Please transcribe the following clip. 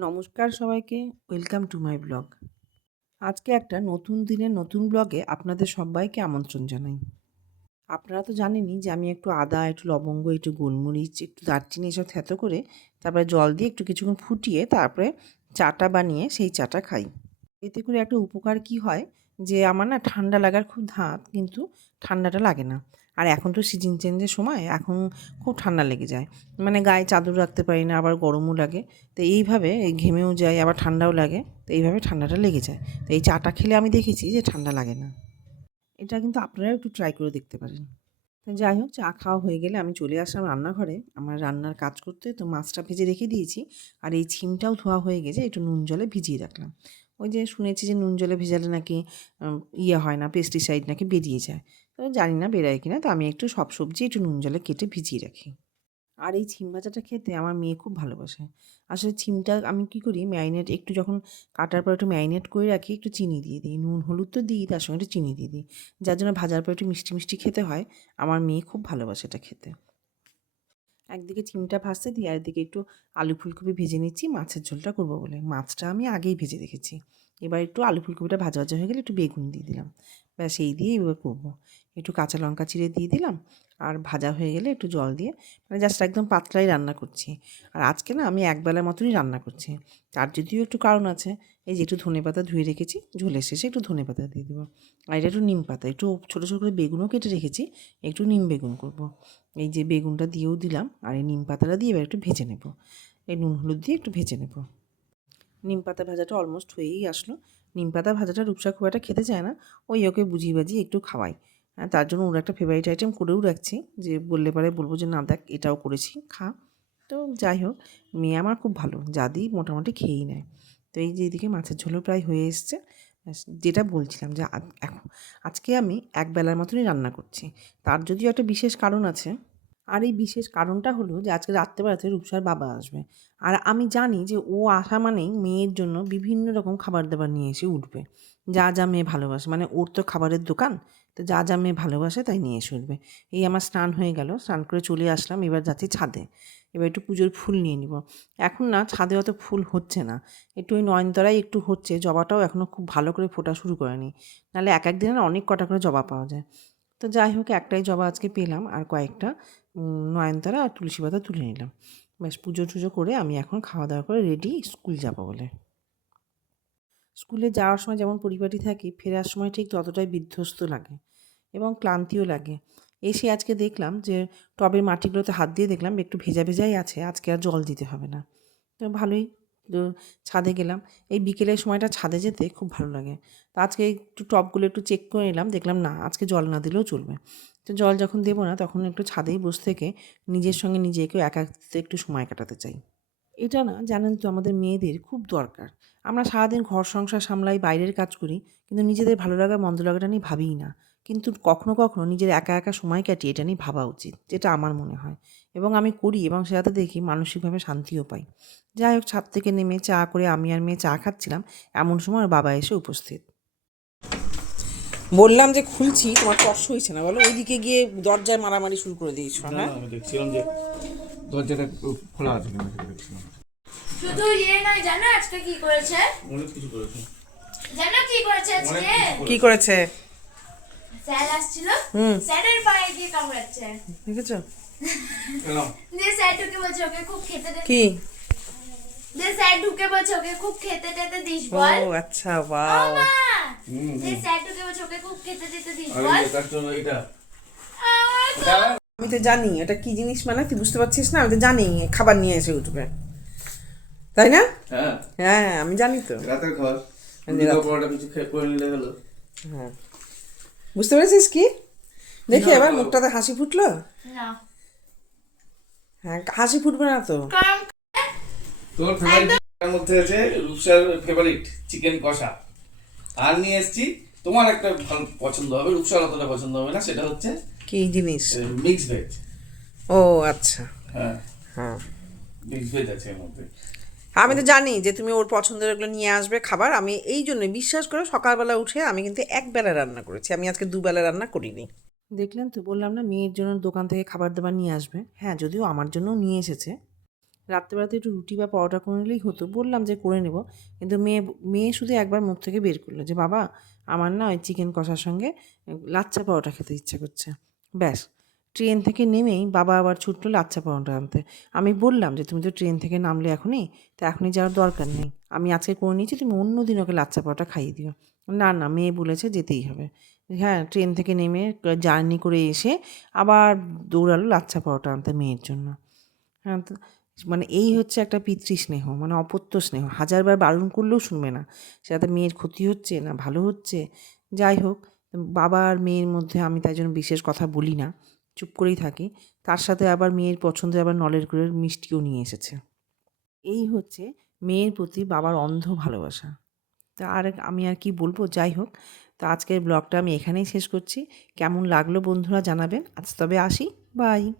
নমস্কার সবাইকে, welcome to my blog. আজকে একটা নতুন দিনের নতুন ব্লগে আপনাদের সবাইকে আমন্ত্রণ জানাই। আপনারা তো জানেনই যে আমি একটু আদা, একটু লবঙ্গ, একটু গোলমরিচ, একটু দারচিনি এসব থেতো করে তারপরে জল দিয়ে একটু কিছুক্ষণ ফুটিয়ে তারপরে চাটা বানিয়ে সেই চাটা খাই। এতে করে একটা উপকার কি হয়? যে আমার না ঠান্ডা লাগার খুব ধাত কিন্তু ঠান্ডাটা লাগে না। আর এখন তো সিজন চেঞ্জের সময়, এখন খুব ঠান্ডা লেগে যায়। মানে গায়ে চাদর রাখতে পারি না, আবার গরমও লাগে। তো এইভাবে এই ঘেমেও যায়, আবার ঠান্ডাও লাগে। তো এইভাবে ঠান্ডাটা লেগে যায়। তো এই চাটা খেলে আমি দেখেছি যে ঠান্ডা লাগে না। এটা কিন্তু আপনারাও একটু ট্রাই করে দেখতে পারেন। যাই হোক, চা খাওয়া হয়ে গেলে আমি চলে আসলাম রান্নাঘরে। আমার রান্নার কাজ করতে তো মাছটা ভেজে রেখে দিয়েছি। আর এই ছিমটাও ধোয়া হয়ে গেছে, একটু নুন জলে ভিজিয়ে রাখলাম। ওই যে শুনেছি যে নুন জলে ভেজালে নাকি ইয়ে হয় না পেস্টিসাইড নাকি বেরিয়ে যায়। তো জানি না বেরোয় কিনা, তো আমি একটু সব সবজি একটু নুন জলে কেটে ভিজিয়ে রাখি। আর এই ছিম ভাজাটা খেতে আমার মেয়ে খুব ভালোবাসে। আসলে ছিমটা আমি কী করি, ম্যারিনেট একটু যখন কাটার পর একটু ম্যারিনেট করে রাখি, একটু চিনি দিয়ে দিই। নুন, হলুদ তো দিই, তার সঙ্গে একটু চিনি দিয়ে দিই। যার জন্য ভাজার পর একটু মিষ্টি মিষ্টি খেতে হয়। আমার মেয়ে খুব ভালোবাসে এটা খেতে। একদিকে চিমটা ভাজতে দিয়ে একদিকে একটু আলু ফুলকপি ভেজে নিচ্ছি, মাছের ঝোলটা করব বলে। মাছটা আমি আগেই ভেজে রেখেছি। এবার একটু আলু ফুলকপিটা ভাজা ভাজা হয়ে গেলে একটু বেগুন দিয়ে দিলাম। ব্যাস, এই দিয়ে এবার করব। একটু কাঁচা লঙ্কা চিড়ে দিয়ে দিলাম আর ভাজা হয়ে গেলে একটু জল দিয়ে মানে জাস্ট একদম পাতলাই রান্না করছি। আর আজকে না আমি একবেলার মতনই রান্না করছি। তার যদিও একটু কারণ আছে, এই যে একটু ধনে পাতা ধুয়ে রেখেছি, ঝোলের শেষে একটু ধনে পাতা দিয়ে দেবো। আর এটা একটু নিম পাতা, একটু ছোটো ছোটো করে বেগুনও কেটে রেখেছি, একটু নিম বেগুন করব। এই যে বেগুনটা দিয়েও দিলাম আর এই নিম পাতাটা দিয়ে এবার একটু ভেজে নেব। এই নুন হলুদ দিয়ে একটু ভেজে নেব। নিম পাতা ভাজাটা অলমোস্ট হয়েই আসলো। নিম পাতা ভাজাটা রূপসা খুব একটা খেতে চায় না, ওই ওকে বুঝিয়ে বাজিয়ে একটু খাওয়াই। হ্যাঁ তার জন্য ওর একটা ফেভারিট আইটেম করেও রাখছি। যে বললে পরে বলব যে, না, দেখ, এটাও করেছি, খা। তো যাই হোক, মেয়ে আমার খুব ভালো, যা দিই মোটামুটি খেয়েই নেয়। তো এই যে এদিকে মাছের ঝোলও প্রায় হয়ে এসছে। যেটা বলছিলাম যে এখন আজকে আমি এক বেলার মতনই রান্না করছি। তার যদিও একটা বিশেষ কারণ আছে, আর এই বিশেষ কারণটা হলো যে, আজকে রাত্রেবেলাতে রূপসার বাবা আসবে। আর আমি জানি যে, ও আসা মানেই মেয়ের জন্য বিভিন্ন রকম খাবার দাবার নিয়ে এসে উঠবে। যা যা মেয়ে ভালোবাসে মানে ওর তো খাবারের দোকান তো যা যা মেয়ে ভালোবাসে তাই নিয়ে এসে উঠবে। এই আমার স্নান হয়ে গেল, স্নান করে চলে আসলাম, এবার যাচ্ছি ছাদে। এবার একটু পুজোর ফুল নিয়ে নিব। এখন না ছাদে অত ফুল হচ্ছে না। একটু ওই নয়নতারাই একটু হচ্ছে, জবাটাও এখনও খুব ভালো করে ফোটা শুরু করেনি। নাহলে এক এক দিনে না অনেক কটা করে জবা পাওয়া যায়। তো যাই হোক, একটাই জবা আজকে পেলাম, আর কয়েকটা নয়নতারা আর তুলসী পাতা তুলে নিলাম। ব্যাস পুজো টুজো করে আমি এখন খাওয়া দাওয়া করে রেডি স্কুল যাব বলে। স্কুলে যাওয়ার সময় যেমন পরিপাটি থাকি, ফেরার সময় ঠিক ততটাই বিধ্বস্ত লাগে এবং ক্লান্তিও লাগে। এসে আজকে দেখলাম যে টবের মাটিগুলোতে হাত দিয়ে দেখলাম একটু ভেজা ভেজাই আছে, আজকে আর জল দিতে হবে না। তো ভালোই তো ছাদে গেলাম। এই বিকেলের সময়টা ছাদে যেতে খুব ভালো লাগে। তো আজকে একটু টবগুলো একটু চেক করে নিলাম দেখলাম না, আজকে জল না দিলেও চলবে। তো জল যখন দেবো না, তখন একটু ছাদেই বসে থেকে নিজের সঙ্গে নিজেকেও একাকিত্বে একটু সময় কাটাতে চাই। এটা না জানেন তো আমাদের মেয়েদের খুব দরকার। আমরা সারাদিন ঘর সংসার সামলাই বাইরের কাজ করি কিন্তু নিজেদের ভালো লাগা মন্দ লাগাটা নিয়ে ভাবিই না। কিন্তু কখনো কখনো নিজের একা একা সময় কাটিয়ে এটা নিয়ে ভাবা উচিত যেটা আমার মনে হয়। এবং আমি করি এবং সেটাতে দেখি মানসিকভাবে শান্তিও পাই। যাই হোক ছাদ থেকে নেমে চা করে আমি আর মেয়ে চা খাচ্ছিলাম এমন সময় ওর বাবা এসে উপস্থিত। বললাম যে খুলছি তোমার কষ্ট হয়েছে না। বলো ওইদিকে গিয়ে দরজায় মারামারি শুরু করে দিয়েছ না, আমি দেখছিলাম যে দরজাটা খোলা আছে। কিনা সেটা দেখছিলাম শুধু ইয়ে নয় জানো আজকে কি করেছে? অনেক কিছু করেছে। জানো কি করেছে আজকে? কি করেছে? স্যার আসছিল। হুম। স্যারের পায়ে দিয়ে কামড়াচ্ছে। দেখেছ? এলাম। দিয়ে স্যার ঢুকে বলছে ওকে খুব খেতে দে কি? দিয়ে স্যার ঢুকে বলছে ওকে খুব খেতে টেতে দিস ও বল আচ্ছা বাও দিয়ে স্যার ঢুকে বলছে ওকে খুব খেতে দিস বল। এটা আমি তো জানি এটা কি জিনিস মানে? তুই বুঝতে পারছিস না? আমি তো জানি খাবার নিয়ে এসে উঠবে। তাই না? হ্যাঁ। হ্যাঁ আমি জানি তো। রাতের খাবার। হ্যাঁ। বুঝতে পেরেছিস কি? দেখি এবার মুখটাতে হাসি ফুটলো? না। হ্যাঁ হাসি ফুটবে না তো। তোর ফেভারিট মধ্যে আছে রূপসার ফেভারিট চিকেন কষা। আর নিয়ে এসেছি তোমার একটা ভালো পছন্দ হবে রূপসার অতটা পছন্দ হবে না সেটা হচ্ছে কি জিনিস? মিক্স ভেজ ও আচ্ছা। হ্যাঁ। হ্যাঁ। মিক্স ভেজ আছে এর মধ্যে। আমি তো জানি যে তুমি ওর পছন্দের ওগুলো নিয়ে আসবে খাবার। আমি এই জন্য বিশ্বাস করে সকালবেলা উঠে আমি কিন্তু একবেলা রান্না করেছি। আমি আজকে দুবেলা রান্না করিনি। দেখলেন তো বললাম না মেয়ের জন্য দোকান থেকে খাবার দাবার নিয়ে আসবে। হ্যাঁ যদিও আমার জন্যও নিয়ে এসেছে। রাত্রেবেলাতে একটু রুটি বা পরোটা করে নিলেই হতো। বললাম যে করে নেব। কিন্তু মেয়ে মেয়ে শুধু একবার মুখ থেকে বের করল যে বাবা আমার না ওই চিকেন কষার সঙ্গে লাচ্চা পরোটা খেতে ইচ্ছা করছে। ব্যাস, ট্রেন থেকে নেমেই বাবা আবার ছুটলো লাচ্চা পরোটা আনতে। আমি বললাম যে, তুমি তো ট্রেন থেকে নামলে এখনই, তো এখনই যাওয়ার দরকার নেই। আমি আজকে করে নিয়েছি, তুমি অন্য দিন ওকে লাচ্চা পরোটা খাইয়ে দিও। না না, মেয়ে বলেছে যেতেই হবে। হ্যাঁ ট্রেন থেকে নেমে জার্নি করে এসে আবার দৌড়ালো লাচ্চা পরোটা আনতে মেয়ের জন্য। হ্যাঁ মানে এই হচ্ছে একটা পিতৃস্নেহ মানে অপত্য স্নেহ। হাজারবার বারণ করলেও শুনবে না। সেটাতে মেয়ের ক্ষতি হচ্ছে না ভালো হচ্ছে, যাই হোক বাবা আর মেয়ের মধ্যে আমি তাই জন্য বিশেষ কথা বলি না। চুপ করেই থাকি। তার সাথে আবার মেয়ের পছন্দে আবার নলের গুড়ের মিষ্টিও নিয়ে এসেছে। এই হচ্ছে মেয়ের প্রতি বাবার অন্ধ ভালোবাসা। তা আর আমি আর কি বলব? যাই হোক, তো আজকের ব্লগটা আমি এখানেই শেষ করছি। কেমন লাগল বন্ধুরা জানাবেন। আজ তবে আসি। বাই।